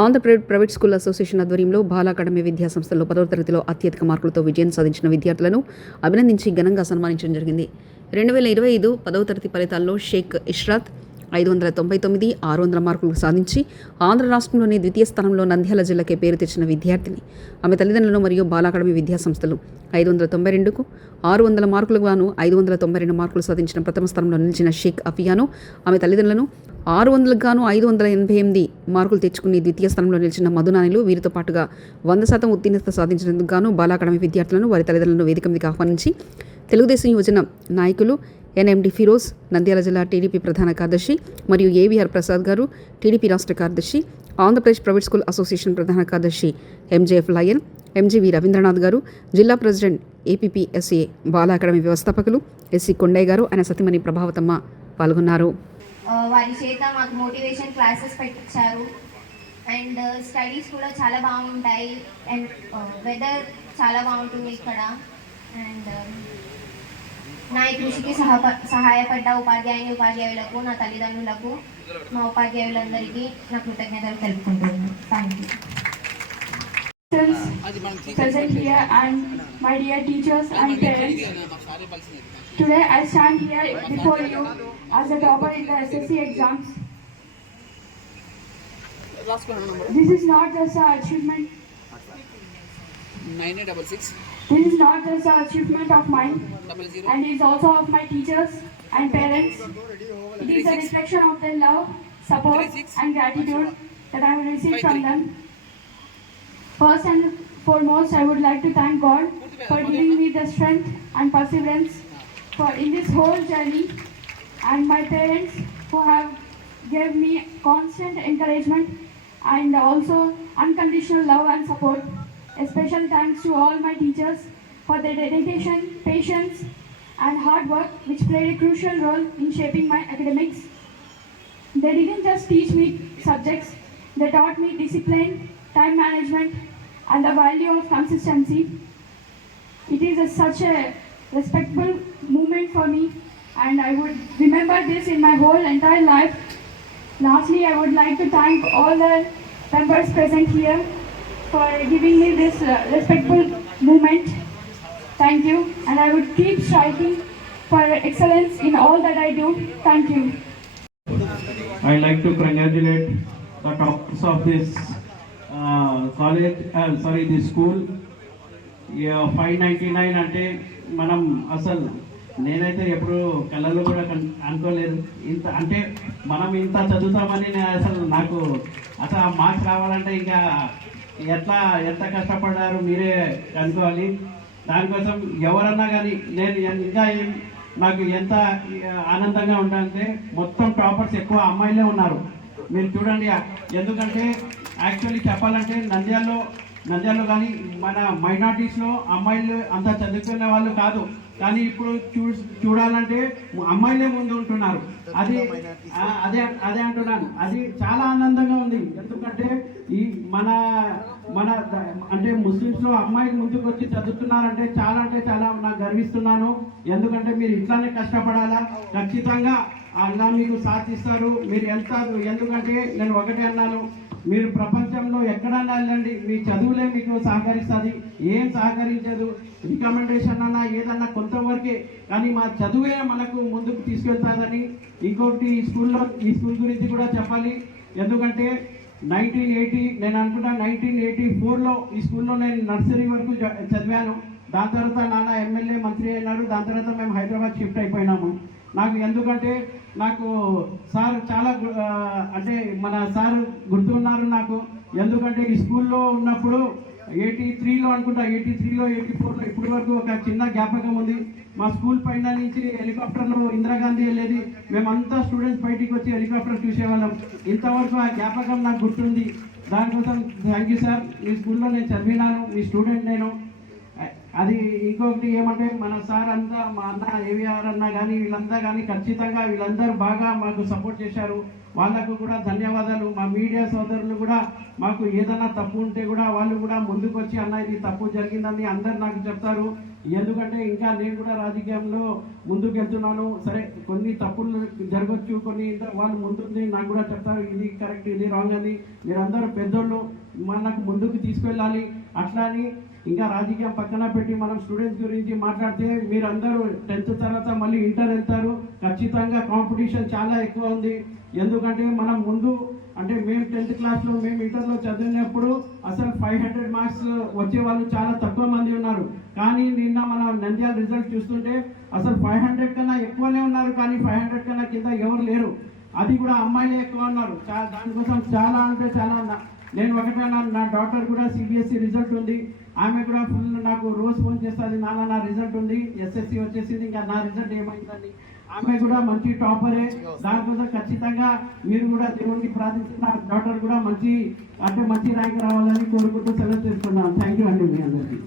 Andhra Pradesh private school association ఆధ్వర్యంలో బాల academy విద్యా సంస్థల్లో 10వ తరగతిలో అత్యధిక మార్కులతో విజయం సాధించిన విద్యార్థులను అభినందించి ఘనంగా సన్మానించడం జరిగింది. 2025 10వ తరగతి ఫలితాల్లో షేక్ ఇష్రాత్ 599 600 మార్కులు సాధించి ఆంధ్ర రాష్ట్రంలోని ద్వితీయ స్థానంలో నంద్యాల జిల్లాకే పేరు తెచ్చిన విద్యార్థిని. ఆమె తల్లిదండ్రులు మరియు బాల అకాడమీ విద్యా సంస్థలు 592కు 600 మార్కులకు గాను 592 మార్కులు సాధించిన ప్రథమ స్థానంలో నిలిచిన షేక్ అఫియాను ఆమె తల్లిదండ్రులను 600కు గాను 588 మార్కులు తెచ్చుకుని ద్వితీయ స్థానంలో నిలిచిన మధునానిలు వీరితో పాటుగా 100% ఉత్తీర్ణత సాధించినందుకు గాను బాల అకాడమీ విద్యార్థులను వారి తల్లిదండ్రులను వేదిక మీదకి ఆహ్వానించి తెలుగుదేశం యువజన నాయకులు ఎన్ఎండి ఫిరోజ్, నంద్యాల జిల్లా టీడీపీ ప్రధాన కార్యదర్శి మరియు ఏవీఆర్ ప్రసాద్ గారు, టీడీపీ రాష్ట్ర కార్యదర్శి, ఆంధ్రప్రదేశ్ ప్రైవేట్ స్కూల్ అసోసియేషన్ ప్రధాన కార్యదర్శి ఎంజేఎఫ్ లయన్, ఎంజీవి రవీంద్రనాథ్ గారు, జిల్లా ప్రెసిడెంట్ ఏపీపీఎస్ఏ బాల అకాడమీ వ్యవస్థాపకులు ఎస్సీ కొండయ్య గారు, ఆయన సతీమణి ప్రభావతమ్మ పాల్గొన్నారు. వారి చేత మాకు మోటివేషన్ క్లాసెస్ పెట్టించారు. అండ్ స్టడీస్ కూడా చాలా బాగుంటాయి. అండ్ వెదర్ చాలా బాగుంటుంది ఇక్కడ. అండ్ నా ఈ కృషికి సహాయపడ్డ ఉపాధ్యాయులకు, నా తల్లిదండ్రులకు, మా ఉపాధ్యాయులందరికీ నా కృతజ్ఞతలు తెలుపుకుంటున్నాను. Thank you. Present here and my dear teachers and parents, today I stand here before you as a topper in the SSC exams. This is not just an achievement. 9866. This is not just an achievement of mine, and it is also of my teachers and parents. It is a reflection of their love, support, and gratitude that I have received from them. First and foremost, I would like to thank God for giving me the strength and perseverance for in this whole journey, and my parents who have gave me constant encouragement and also unconditional love and support. Special thanks to all my teachers for their dedication, patience, and hard work, which played a crucial role in shaping my academics. They didn't just teach me subjects; they taught me discipline, time management, and the value of consistency. It is such a respectful moment for me, and I would remember this in my whole entire life. Lastly, I would like to thank all the members present here for giving me this respectful moment. Thank you, and I would keep striving for excellence in all that I do. Thank you. I like to congratulate the toppers of this college, this school. 599 అంటే మనం అసలు నేనైతే ఎప్పుడు కళ్ళలో కూడా అనుకోలేదు. ఇంత అంటే మనం ఇంత చదువుతామని నేను అసలు నాకు అసలు ఆ మార్క్స్ రావాలంటే ఇంకా ఎంత కష్టపడ్డారు మీరే అనుకోవాలి. దానికోసం ఎవరన్నా కానీ నేను ఇంకా నాకు ఎంత ఆనందంగా ఉంటానంటే మొత్తం టాపర్స్ ఎక్కువ అమ్మాయిలే ఉన్నారు. మీరు చూడండి, ఎందుకంటే యాక్చువల్లీ చెప్పాలంటే నంద్యాలలో కానీ మన మైనార్టీస్లో అమ్మాయిలు అంత చదువుకునే వాళ్ళు కాదు, కానీ ఇప్పుడు చూడాలంటే అమ్మాయిలే ముందు ఉంటున్నారు. అదే అంటున్నాను. అది చాలా ఆనందంగా ఉంది. ఎందుకంటే ఈ మన అంటే ముస్లిమ్స్లో అమ్మాయిలు ముందుకు వచ్చి చదువుతున్నారంటే చాలా నాకు గర్విస్తున్నాను. ఎందుకంటే మీరు ఇట్లానే కష్టపడాలా, ఖచ్చితంగా అలా మీకు సాధిస్తారు. మీరు ఎందుకంటే నేను ఒకటే అన్నాను, మీరు ప్రపంచంలో ఎక్కడన్నా వెళ్ళండి, మీ చదువులే మీకు సహకరిస్తుంది. ఏం సహకరించదు, రికమెండేషన్ అన్నా ఏదన్నా కొంతవరకే, కానీ మా చదువే మనకు ముందుకు తీసుకెళ్తాదని. ఇంకొకటి ఈ స్కూల్ గురించి కూడా చెప్పాలి. ఎందుకంటే 1980 నేను అనుకుంటా 1984లో ఈ స్కూల్లో నేను నర్సరీ వరకు చదివాను. దాని తర్వాత నాన్న ఎమ్మెల్యే మంత్రి అయినాడు. దాని తర్వాత మేము హైదరాబాద్ షిఫ్ట్ అయిపోయినాము. ఎందుకంటే నాకు సార్ చాలా అంటే మన సార్ గుర్తున్నారు నాకు. ఎందుకంటే ఈ స్కూల్లో ఉన్నప్పుడు 83లో అనుకుంటా, 83లో 84లో ఇప్పటి వరకు ఒక చిన్న జ్ఞాపకం ఉంది. మా స్కూల్ పైన నుంచి హెలికాప్టర్లో ఇందిరాగాంధీ వెళ్ళేది. మేమంతా స్టూడెంట్స్ బయటికి వచ్చి హెలికాప్టర్ చూసేవాళ్ళం. ఇంతవరకు ఆ జ్ఞాపకం నాకు గుర్తుంది. దానికోసం థ్యాంక్ యూ సార్. మీ స్కూల్లో నేను చదివినాను, మీ స్టూడెంట్ నేను. అది ఇంకొకటి ఏమంటే మన సార్ అంతా మా అన్న ఏవిఆర్ అన్న కానీ వీళ్ళంతా కానీ ఖచ్చితంగా వీళ్ళందరూ బాగా మాకు సపోర్ట్ చేశారు. వాళ్ళకు కూడా ధన్యవాదాలు. మా మీడియా సోదరులు కూడా మాకు ఏదైనా తప్పు ఉంటే కూడా వాళ్ళు కూడా ముందుకు వచ్చి అన్న ఇది తప్పు జరిగిందని అందరు నాకు చెప్తారు. ఎందుకంటే ఇంకా నేను కూడా రాజకీయంలో ముందుకు వెళ్తున్నాను. సరే కొన్ని తప్పులు జరగచ్చు, కొన్ని వాళ్ళు ముందుంది నాకు కూడా చెప్తారు ఇది కరెక్ట్ ఇది రాంగ్ అని. మీరందరూ పెద్దోళ్ళు మనకు ముందుకు తీసుకెళ్ళాలి. అట్లా అని ఇంకా రాజకీయం పక్కన పెట్టి మనం స్టూడెంట్స్ గురించి మాట్లాడితే మీరందరూ 10th తర్వాత మళ్ళీ ఇంటర్ వెళ్తారు. ఖచ్చితంగా కాంపిటీషన్ చాలా ఎక్కువ ఉంది. ఎందుకంటే మనం ముందు అంటే మేము 10th క్లాస్లో మేము ఇంటర్లో చదివినప్పుడు అసలు 500 మార్క్స్ వచ్చే వాళ్ళు చాలా తక్కువ మంది ఉన్నారు. కానీ నిన్న మనం నంద్యాల రిజల్ట్ చూస్తుంటే అసలు 500 కన్నా ఎక్కువనే ఉన్నారు, కానీ 500 కన్నా కింద ఎవరు లేరు. అది కూడా అమ్మాయిలే ఎక్కువ ఉన్నారు. దానికోసం చాలా అంటే చాలా నేను ఒకటే నా డాటర్ కూడా సిబిఎస్ఈ రిజల్ట్ ఉంది. ఆమె కూడా ఫుల్ నాకు రోజు ఫోన్ చేస్తుంది, నాన్న నా రిజల్ట్ ఉంది, ఎస్ఎస్సి వచ్చేసింది, ఇంకా నా రిజల్ట్ ఏమైందని. ఆమె కూడా మంచి టాపరే. దానికోసం ఖచ్చితంగా మీరు కూడా దేవుడికి ప్రార్థించి నా డాటర్ కూడా మంచి ర్యాంక్ రావాలని కోరుకుంటూ సెలవు చేసుకున్నాను. థ్యాంక్ యూ అండి మీ అందరికీ.